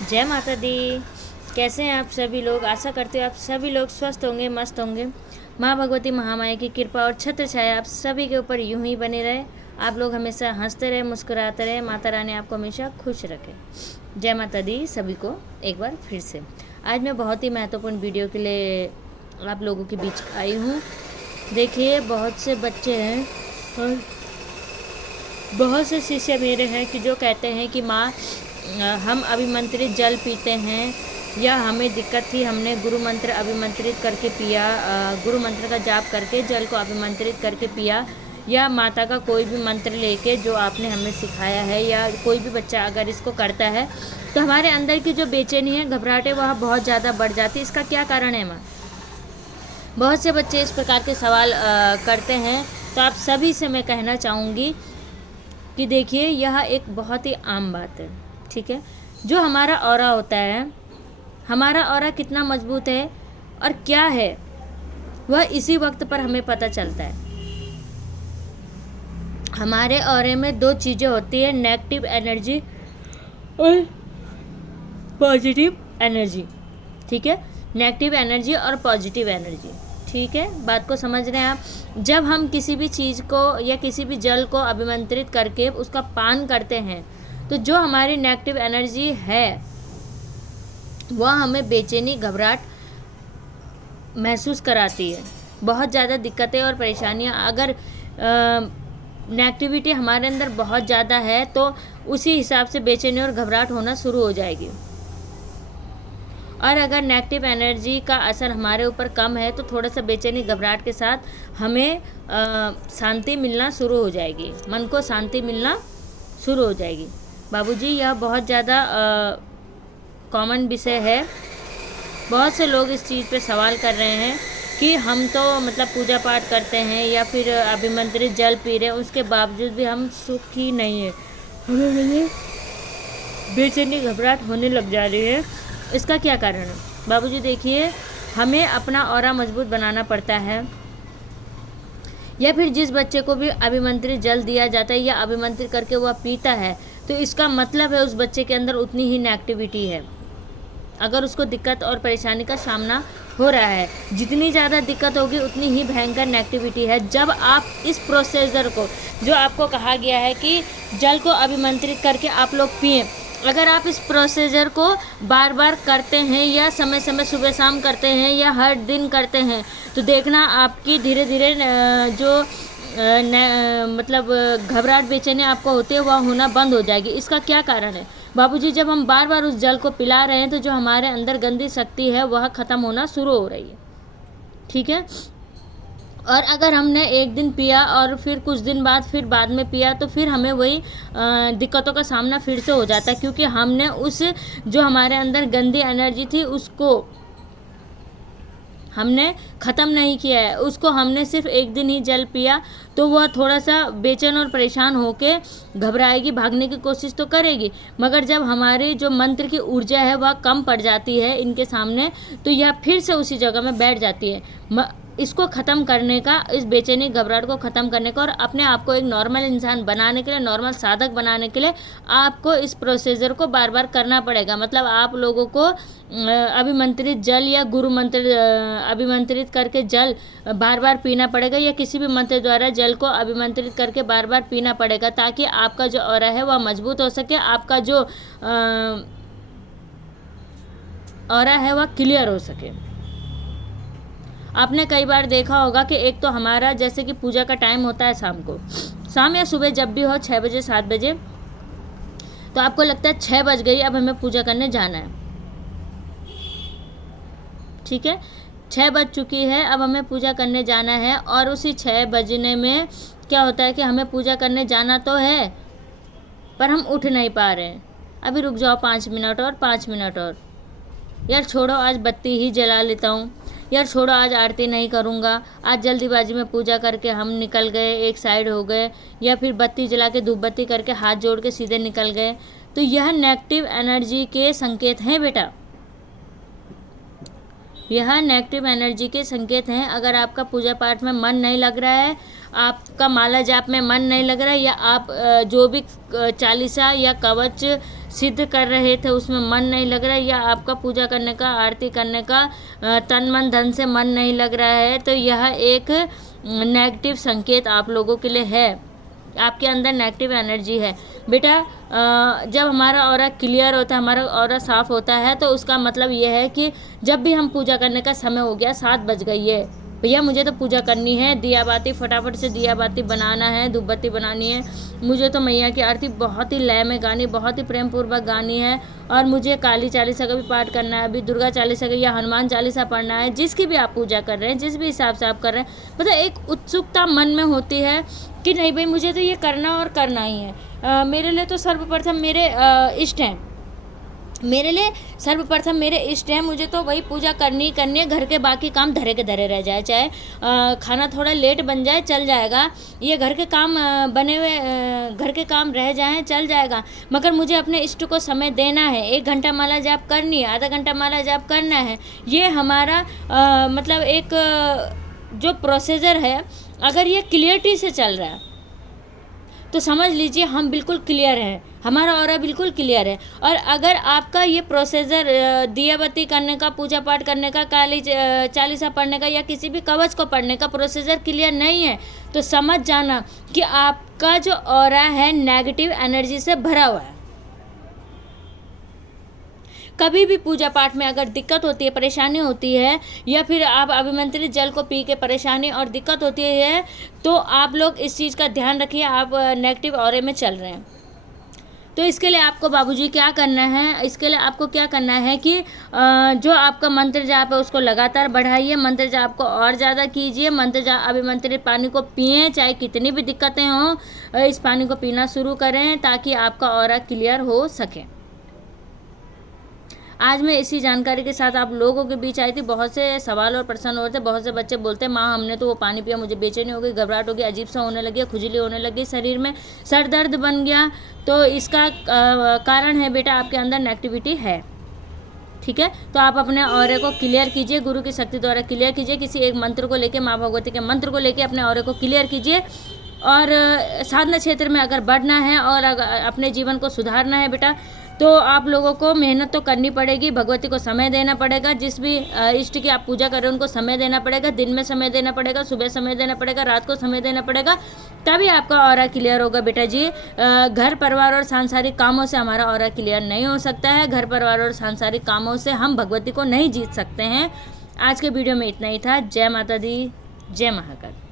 जय माता दी। कैसे हैं आप सभी लोग? आशा करते हो आप सभी लोग स्वस्थ होंगे, मस्त होंगे। माँ भगवती महामाया की कृपा और छत्र छाया आप सभी के ऊपर यूं ही बने रहे। आप लोग हमेशा हंसते रहे, मुस्कुराते रहे। माता रानी आपको हमेशा खुश रखे। जय माता दी सभी को एक बार फिर से। आज मैं बहुत ही महत्वपूर्ण वीडियो के लिए आप लोगों के बीच आई हूँ। देखिए, बहुत से बच्चे हैं और बहुत से शिष्य मेरे हैं कि जो कहते हैं कि माँ हम अभिमंत्रित जल पीते हैं या हमें दिक्कत थी, हमने गुरु मंत्र अभिमंत्रित करके पिया, गुरु मंत्र का जाप करके जल को अभिमंत्रित करके पिया, या माता का कोई भी मंत्र लेके जो आपने हमें सिखाया है, या कोई भी बच्चा अगर इसको करता है तो हमारे अंदर की जो बेचैनी है, घबराहट है, वह बहुत ज़्यादा बढ़ जाती है। इसका क्या कारण है माँ? बहुत से बच्चे इस प्रकार के सवाल करते हैं। तो आप सभी से मैं कहना चाहूँगी कि देखिए, यह एक बहुत ही आम बात है। ठीक है, जो हमारा ऑरा होता है, हमारा ऑरा कितना मजबूत है और क्या है, वह इसी वक्त पर हमें पता चलता है। हमारे ऑरे में दो चीज़ें होती है, नेगेटिव एनर्जी और पॉजिटिव एनर्जी। ठीक है, नेगेटिव एनर्जी और पॉजिटिव एनर्जी। ठीक है, बात को समझ रहे हैं आप? जब हम किसी भी चीज़ को या किसी भी जल को अभिमंत्रित करके उसका पान करते हैं, तो जो हमारी नेगेटिव एनर्जी है वह हमें बेचैनी, घबराहट महसूस कराती है। बहुत ज़्यादा दिक्कतें और परेशानियां, अगर नेगेटिविटी हमारे अंदर बहुत ज़्यादा है तो उसी हिसाब से बेचैनी और घबराहट होना शुरू हो जाएगी। और अगर नेगेटिव एनर्जी का असर हमारे ऊपर कम है तो थोड़ा सा बेचैनी, घबराहट के साथ हमें शांति मिलना शुरू हो जाएगी, मन को शांति मिलना शुरू हो जाएगी। बाबूजी, यह बहुत ज़्यादा कॉमन विषय है। बहुत से लोग इस चीज़ पे सवाल कर रहे हैं कि हम तो मतलब पूजा पाठ करते हैं या फिर अभिमंत्रित जल पी रहे हैं, उसके बावजूद भी हम सुखी नहीं है, हमें बेचैनी, घबराहट होने लग जा रही है। इसका क्या कारण है? बाबूजी देखिए, हमें अपना ऑरा मजबूत बनाना पड़ता है, या फिर जिस बच्चे को भी अभिमंत्रित जल दिया जाता है या अभिमंत्रित करके वह पीता है, तो इसका मतलब है उस बच्चे के अंदर उतनी ही नेगेटिविटी है। अगर उसको दिक्कत और परेशानी का सामना हो रहा है, जितनी ज़्यादा दिक्कत होगी उतनी ही भयंकर नेगेटिविटी है। जब आप इस प्रोसीजर को, जो आपको कहा गया है कि जल को अभिमंत्रित करके आप लोग पिएं, अगर आप इस प्रोसीजर को बार बार करते हैं या समय समय सुबह शाम करते हैं या हर दिन करते हैं, तो देखना आपकी धीरे धीरे जो मतलब घबराहट, बेचैनी आपको होती है वह होना बंद हो जाएगी। इसका क्या कारण है बाबूजी? जब हम बार बार उस जल को पिला रहे हैं तो जो हमारे अंदर गंदी शक्ति है वह ख़त्म होना शुरू हो रही है। ठीक है, और अगर हमने एक दिन पिया और फिर कुछ दिन बाद में पिया, तो फिर हमें वही दिक्कतों का सामना फिर से हो जाता है, क्योंकि हमने उस जो हमारे अंदर गंदी एनर्जी थी उसको हमने ख़त्म नहीं किया है। उसको हमने सिर्फ एक दिन ही जल पिया तो वह थोड़ा सा बेचैन और परेशान होके घबराएगी, भागने की कोशिश तो करेगी, मगर जब हमारी जो मंत्र की ऊर्जा है वह कम पड़ जाती है इनके सामने, तो यह फिर से उसी जगह में बैठ जाती है। इसको ख़त्म करने का, इस बेचैनी, घबराहट को ख़त्म करने का और अपने आप को एक नॉर्मल इंसान बनाने के लिए, नॉर्मल साधक बनाने के लिए आपको इस प्रोसीजर को बार बार करना पड़ेगा। मतलब आप लोगों को अभिमंत्रित जल या गुरु मंत्र अभिमंत्रित करके जल बार बार पीना पड़ेगा, या किसी भी मंत्र द्वारा जल को अभिमंत्रित करके बार बार पीना पड़ेगा, ताकि आपका जो ऑरा है वह मजबूत हो सके, आपका जो ऑरा है वह क्लियर हो सके। आपने कई बार देखा होगा कि एक तो हमारा जैसे कि पूजा का टाइम होता है शाम को, शाम या सुबह जब भी हो, 6 बजे 7 बजे, तो आपको लगता है 6 बज गई, अब हमें पूजा करने जाना है। ठीक है, 6 बज चुकी है, अब हमें पूजा करने जाना है, और उसी 6 बजने में क्या होता है कि हमें पूजा करने जाना तो है पर हम उठ नहीं पा रहे हैं। अभी रुक जाओ 5 मिनट और, 5 मिनट और, यार छोड़ो आज बत्ती ही जला लेता हूँ, यार छोड़ो आज आरती नहीं करूँगा, आज जल्दीबाजी में पूजा करके हम निकल गए, एक साइड हो गए, या फिर बत्ती जला के धूप बत्ती करके हाथ जोड़ के सीधे निकल गए। तो यह नेगेटिव एनर्जी के संकेत हैं बेटा, यह नेगेटिव एनर्जी के संकेत हैं। अगर आपका पूजा पाठ में मन नहीं लग रहा है, आपका माला जाप में मन नहीं लग रहा है, या आप जो भी चालीसा या कवच सिद्ध कर रहे थे उसमें मन नहीं लग रहा है, या आपका पूजा करने का, आरती करने का तन मन धन से मन नहीं लग रहा है, तो यह एक नेगेटिव संकेत आप लोगों के लिए है, आपके अंदर नेगेटिव एनर्जी है। बेटा जब हमारा ऑरा क्लियर होता है, हमारा ऑरा साफ होता है, तो उसका मतलब ये है कि जब भी हम पूजा करने का समय हो गया, 7 बज गई है भैया, मुझे तो पूजा करनी है, दिया बाती फटाफट से दिया बाती बनाना है, धूप बत्ती बनानी है, मुझे तो मैया की आरती बहुत ही लय में गानी, बहुत ही प्रेम पूर्वक गानी है, और मुझे काली चालीसा का भी पाठ करना है, अभी दुर्गा चालीसा का या हनुमान चालीसा पढ़ना है, जिसकी भी आप पूजा कर रहे हैं, जिस भी हिसाब से आप कर रहे हैं, मतलब एक उत्सुकता मन में होती है कि नहीं भाई मुझे तो ये करना और करना ही है। मेरे लिए तो सर्वप्रथम मेरे इष्ट हैं, मेरे लिए सर्वप्रथम मेरे इष्ट हैं, मुझे तो वही पूजा करनी है, घर के बाकी काम धरे के धरे रह जाए, चाहे खाना थोड़ा लेट बन जाए चल जाएगा, ये घर के काम बने हुए घर के काम रह जाएं चल जाएगा, मगर मुझे अपने इष्ट को समय देना है, 1 घंटा माला जाप करनी है, आधा घंटा माला जाप करना है, ये हमारा मतलब एक जो प्रोसीजर है, अगर ये क्लियरिटी से चल रहा है तो समझ लीजिए हम बिल्कुल क्लियर हैं, हमारा ऑरा बिल्कुल क्लियर है। और अगर आपका ये प्रोसीजर दिया बत्ती करने का, पूजा पाठ करने का, काली चालीसा पढ़ने का या किसी भी कवच को पढ़ने का प्रोसीजर क्लियर नहीं है, तो समझ जाना कि आपका जो ऑरा है नेगेटिव एनर्जी से भरा हुआ है। कभी भी पूजा पाठ में अगर दिक्कत होती है, परेशानी होती है, या फिर आप अभिमंत्रित जल को पी के परेशानी और दिक्कत होती है, तो आप लोग इस चीज़ का ध्यान रखिए, आप नेगेटिव ऑरे में चल रहे हैं। तो इसके लिए आपको बाबूजी क्या करना है, इसके लिए आपको क्या करना है कि जो आपका मंत्र जाप है उसको लगातार बढ़ाइए, मंत्र जाप को और ज़्यादा कीजिए, मंत्र जाप अभिमंत्रित पानी को पिएं, चाहे कितनी भी दिक्कतें हों, इस पानी को पीना शुरू करें ताकि आपका ऑरा क्लियर हो सके। आज मैं इसी जानकारी के साथ आप लोगों के बीच आई थी। बहुत से सवाल और प्रश्न हो रहे थे, बहुत से बच्चे बोलते हैं माँ हमने तो वो पानी पिया, मुझे बेचैनी हो गई, घबराहट हो गई, अजीब सा होने लगी, खुजली होने लगी, शरीर में सर दर्द बन गया, तो इसका कारण है बेटा आपके अंदर नेगेटिविटी है। ठीक है, तो आप अपने ऑरे को क्लियर कीजिए, गुरु की शक्ति द्वारा क्लियर कीजिए, किसी एक मंत्र को लेके, माँ भगवती के मंत्र को लेके अपने ऑरे को क्लियर कीजिए। और साधना क्षेत्र में अगर बढ़ना है और अपने जीवन को सुधारना है बेटा, तो आप लोगों को मेहनत तो करनी पड़ेगी, भगवती को समय देना पड़ेगा, जिस भी इष्ट की आप पूजा करें उनको समय देना पड़ेगा, दिन में समय देना पड़ेगा, सुबह समय देना पड़ेगा, रात को समय देना पड़ेगा, तभी आपका ऑरा क्लियर होगा बेटा जी। घर परिवार और सांसारिक कामों से हमारा ऑरा क्लियर नहीं हो सकता है, घर परिवार और सांसारिक कामों से हम भगवती को नहीं जीत सकते हैं। आज के वीडियो में इतना ही था। जय माता दी, जय महाकाल।